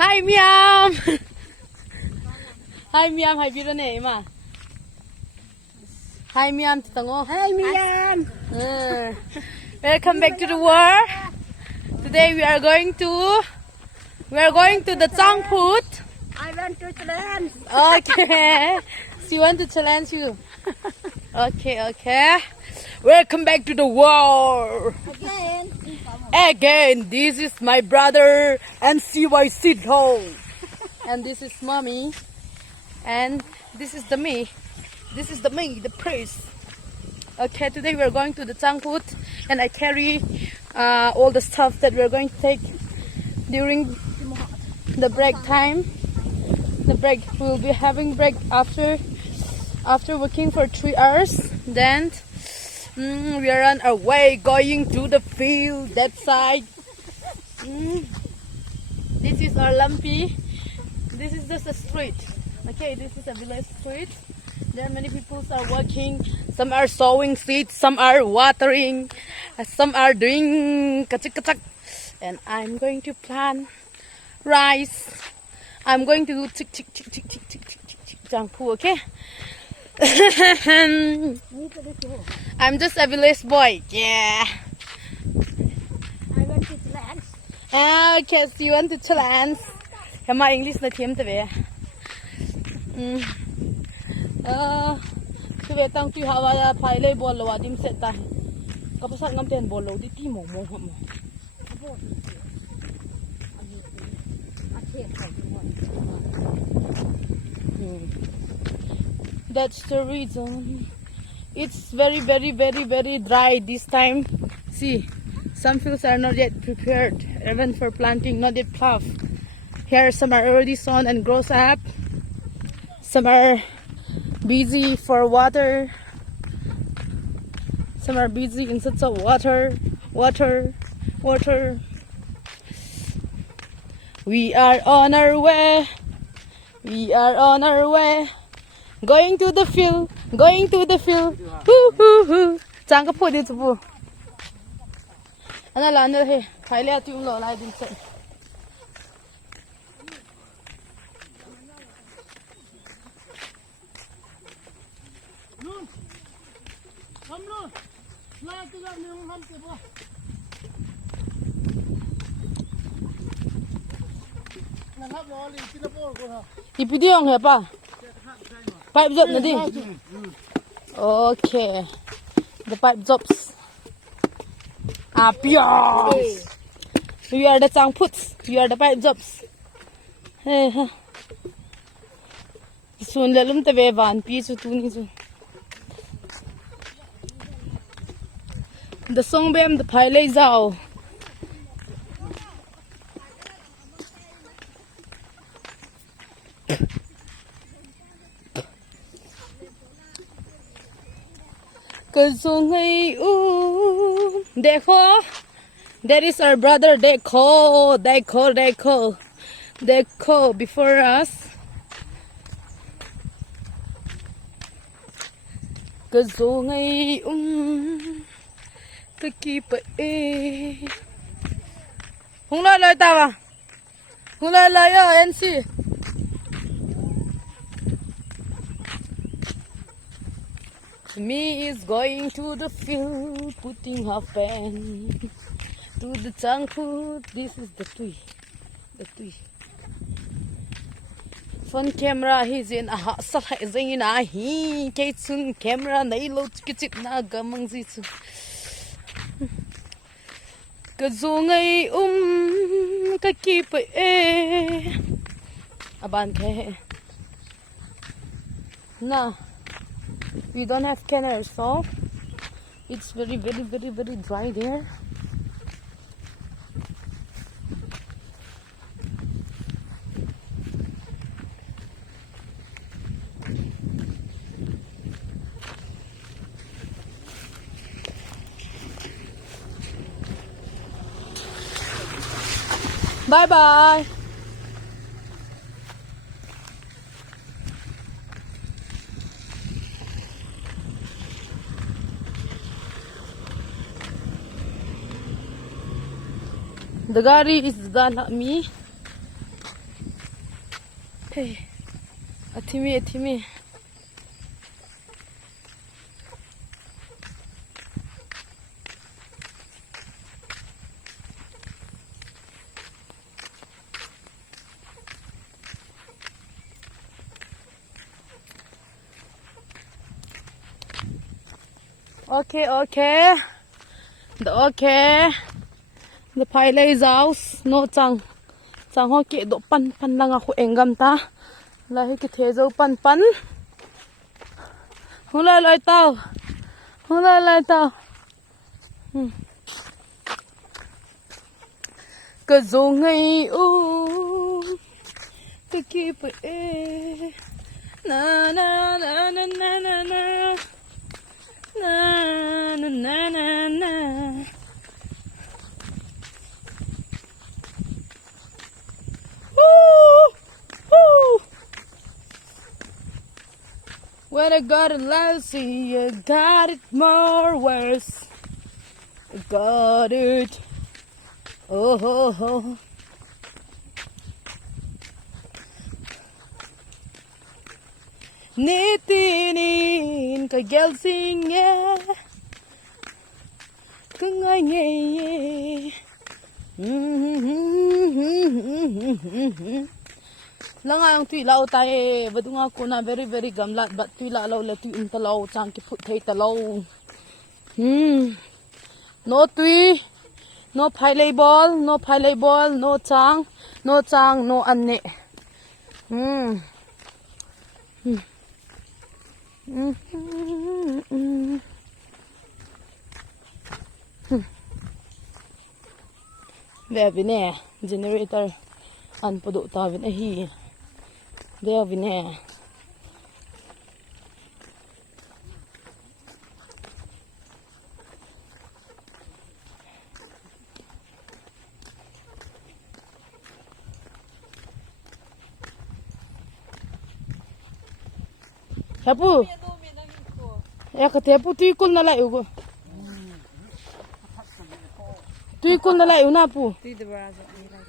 Hi Miam. Hi Miam, hi biro ne ma. Hi Miam tango. Hey Mian. Welcome back to the world. Today we are going to the Changphu. I went to Thailand. Okay. She want to challenge you. Okay. Welcome back to the world. Again, this is my brother and CY Sidho. And this is mommy. And this is the me. This is the priest. Okay, today we are going to the Changphu, and I carry all the stuff that we are going to take during the break time. The break, we will be having break after working for 3 hours. Then we are on our way going to the field that side. This is our lumpy. This is just a street. Okay, this is a village street. There are many people are working. Some are sowing seeds, some are watering, some are doing kachik kachak. And I'm going to plant rice. I'm going to do tick tick tick tick tick tick tick tick tick Changphu, okay? I'm just a village boy. Yeah. I went to Thailand. Okay, so you want to challenge? Come on, English na thiem tabe. Tabe tang tu hawa phai le bol lo adim set ta. Kapasat ngam ten bol lo di ti mo mo mo. That's the reason. It's very dry this time. See, some fields are not yet prepared, even for planting, not yet ploughed. Here some are already sown and grows up. Some are busy for water. Some are busy in search of water. We are on our way. Going to the field. Hoo. Changphu di chu. Ana lan de he. Phai le tu lo lai din se. Ipidiong he pa. Pipe job na di. Okay. The pipe jobs. Yes. We are the Changphu. We are the pipe jobs. Soon le lum te ve van pi chu tu ni chu. The song bem the phai le zao. Dekho, that is our brother Dekho before us. Hung lai ta ba, hung lai yo NC. Me is going to the field, putting half pen to the Changphu. This is the tree. Phone camera he's in a sal in a he soon camera na ilo chip na gamang zisu. Kazungay kakip aban ke na. We don't have canals, so it's very dry there. Bye. The gari is done, not me. Hey, Atimi. Okay. The pile is house. No chang ho ke do pan lang ako engam ta. Lahi ki thezo pan. Hulai lai tao. Cái dù ngày u cái kia bể na na na na na na na na na na na. When I got it lousy, I got it more worse. I got it. Oh. Nitinin ka gelsing ya. Kungay ye. Lang ang tui lau tai badunga ko na very gamlat but tui la lau la tui in talaw chang ki phut thei talaw. No tui, no phai ball, no chang, no anne. There vine generator an podo ta vine hi. There vine. Hapu. Ya katepu tui kun na lai ugo. Tui kun na lai una pu.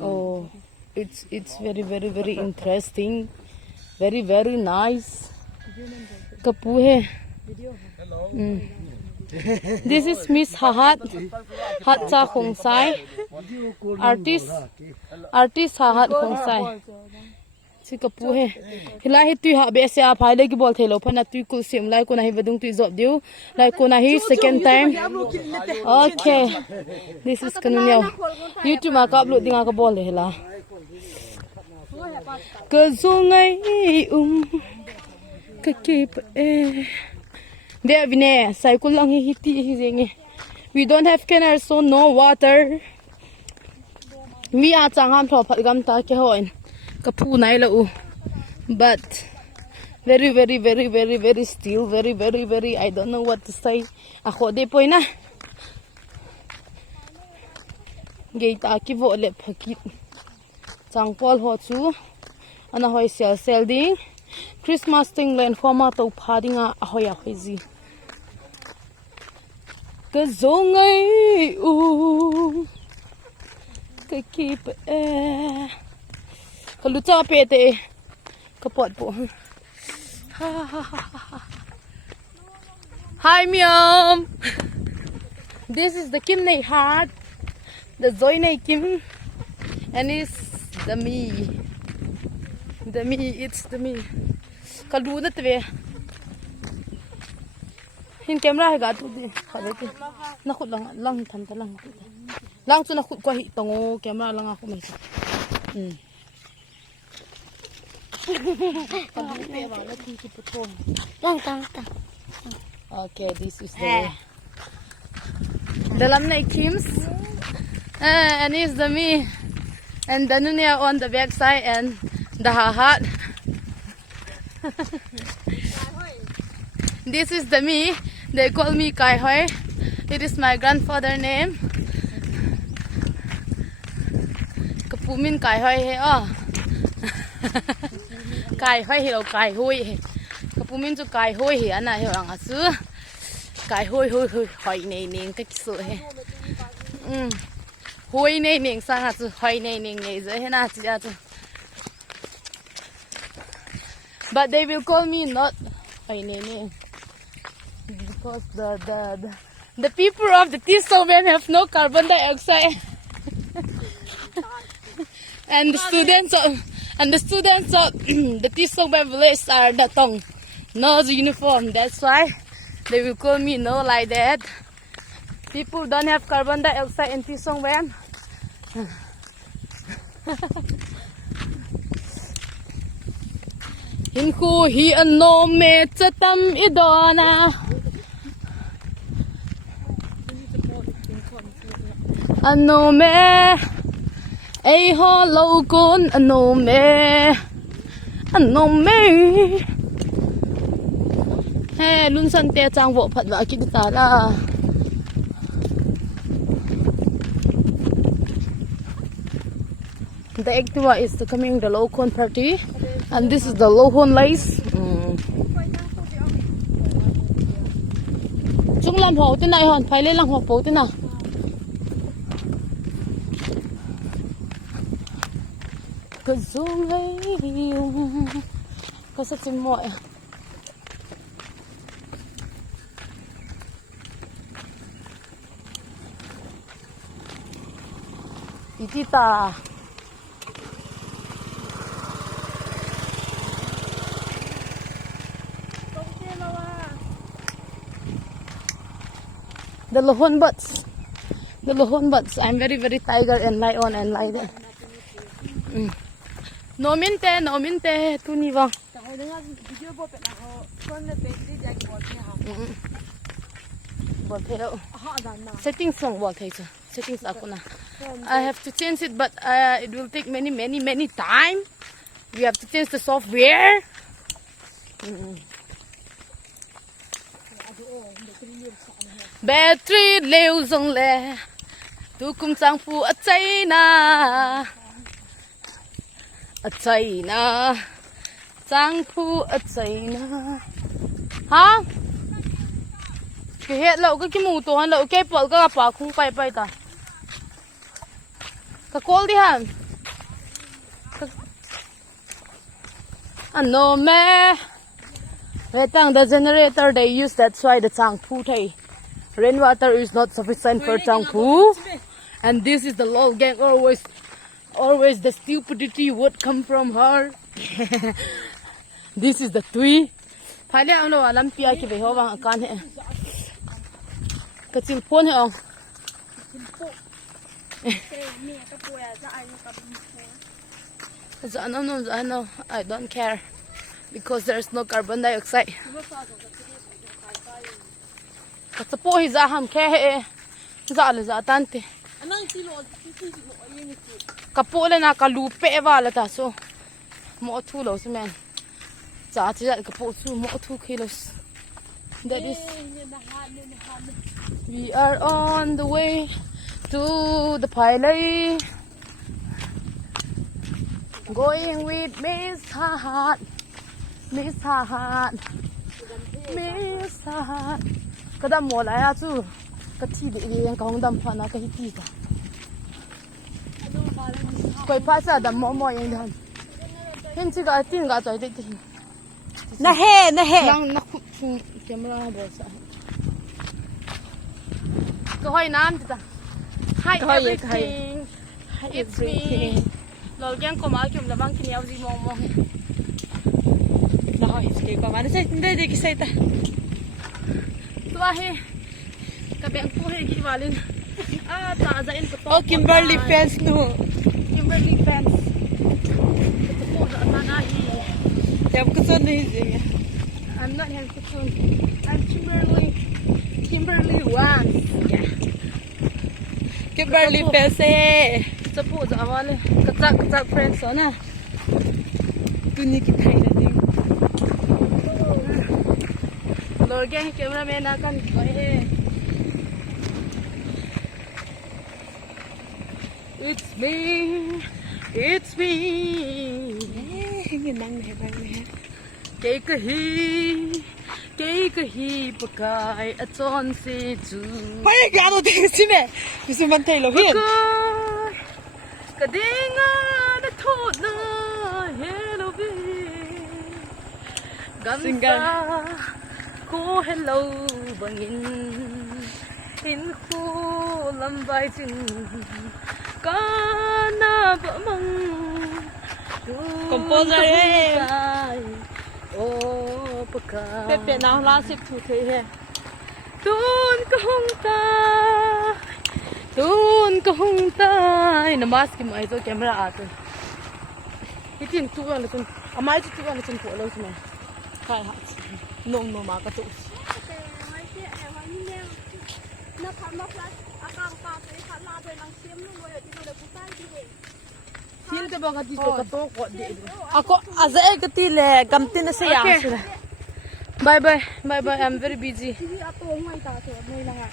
Oh, it's very interesting. Very nice. Kapu hai. This is Miss Hahat Cha Khongsai. Artist Hahat Khongsai. Si kapu hai. Hilai tui ha be se a phai le ki bol thelo phana tui kul sim lai ko na hi badung tui job diu. Lai ko na hi second time. Okay. This is kanunyao. YouTube ma ka upload dinga ka bol le hela. Ka zongai ka keep there vine cycle lang hi hiti hi zengi. We don't have canal so no water. Mi a changam tho phat gam ta ke hoin. Kapu nai la u. But very still very I don't know what to say. Ako de poi na. Gate a ki vo le phakit. Changpol ho chu ana hoi sel ding. Christmas thing len forma to phadinga ahoya hoizi. Ka zongai u ka keep kalucha pete kapot po. Hi Miam. This is the Kim Nei Heart, the Zoe Nei Kim, and it's the me. It's the me. Kalu na tve. Hin camera hai ga tu de. Khade te. Na khut lang tham ta lang. Lang chu na khut ko hi tongo camera lang ako mai. Okay, this is the Lamnai Kims, and it's the me, and the Nunia on the back side, and the Hahat. This is the me. They call me Kai Hoi. It is my grandfather name. Kapumin Kai Hoi he oh. Kai Hoi he Kai Hoi. Kapumin chu Kai Hoi he ana he ang asu. Kai Hoi hoi nei ning ka kisu he. Hoi nei ning sang asu hoi nei ning nei ze he na chi a chu. But they will call me not ay nene. Because the people of the Tisongmen have no carbon dioxide. and the students of the Tisongmen village are datong. No uniform. That's why they will call me no like that. People don't have carbon dioxide in Tisongmen. Hinku hi ano me chatam idona. Ano me ay ho logon ano me hey lun san te chang wo phat wa ki ta la the Activa is coming the Lohon party and this is the Lohon lace. Chung lam ho tin ai hon phai le lang ho po tin na. Cái dung lấy có rất chim mọi Itita the Lohon buds I'm very tiger and lion and lion. No minte tu ni va settings song settings akuna I have to change it but it will take many time. We have to change the software. Battery leo zong le tu kum Changphu a China Changphu a China hả cái hiện lậu cái mù tổ hắn lậu cái bọt cái quả khung bay ta cái call đi hả no me the generator they use that's why the Changphu thay rainwater is not sufficient for Changphu and this is the lol gang always the stupidity would come from her. This is the tui phale ang lo alam pia ki be ho wang kan he ka chil phone he ong no I don't care because there's no carbon dioxide. Ka chapo hi za ham khe he za le za tan te kapo le na kalu pe wala ta so mo thu lo se men cha cha kapo chu mo thu kilos. That is we are on the way to the pilot going with Miss Heart kada mo la ya chu ka thi de yang ka hong dam pha na ka hi ti ka koi pa sa dam mo yang dan hen chi ga tin ga choi de ti na he nang na khu chu camera bo sa ko hoi nam ta hi everything it's me lol gang ko ma kyum la bang kin yaw ji mo na hoi ke ko ma sai de ki sai ta he ka beng pu he gi walin ta za in ko Kimberly fans no Kimberly fans ko da na hi yam ko son ni ji I'm not him ko son I'm Kimberly once yeah Kimberly fans to po za wale ka chak friends so na tu ni ki thai na ding lor gang cameraman na kan koi he it's me nang ne cái hi pakai achon se chu pai ga no de si me bisu man thai lo hin ka dinga na thot na hello bi Single. Ko hello bangin. In khu lam vai chừng. Kana ba mang. Composer em. Oh paka. Pepe nào la xếp thủ thế hè. Tun kong ta. Tun kong ta. Na mask mo ito camera ato. Itin tu ang lutun. Amay tu ang lutun po lo sumay. Khai hạt. Nông nông mà cái tụ. nó không nó phát à càng càng cái phát la về năng xiêm luôn rồi thì nó được cũng tay đi về Sin ta ba ka dito ka to ko di. Ako azae cái tì lệ cầm tin nó sẽ Okay. sila. Bye bye. Bye bye. I'm very busy. thì à tôi ngoài ta rồi này là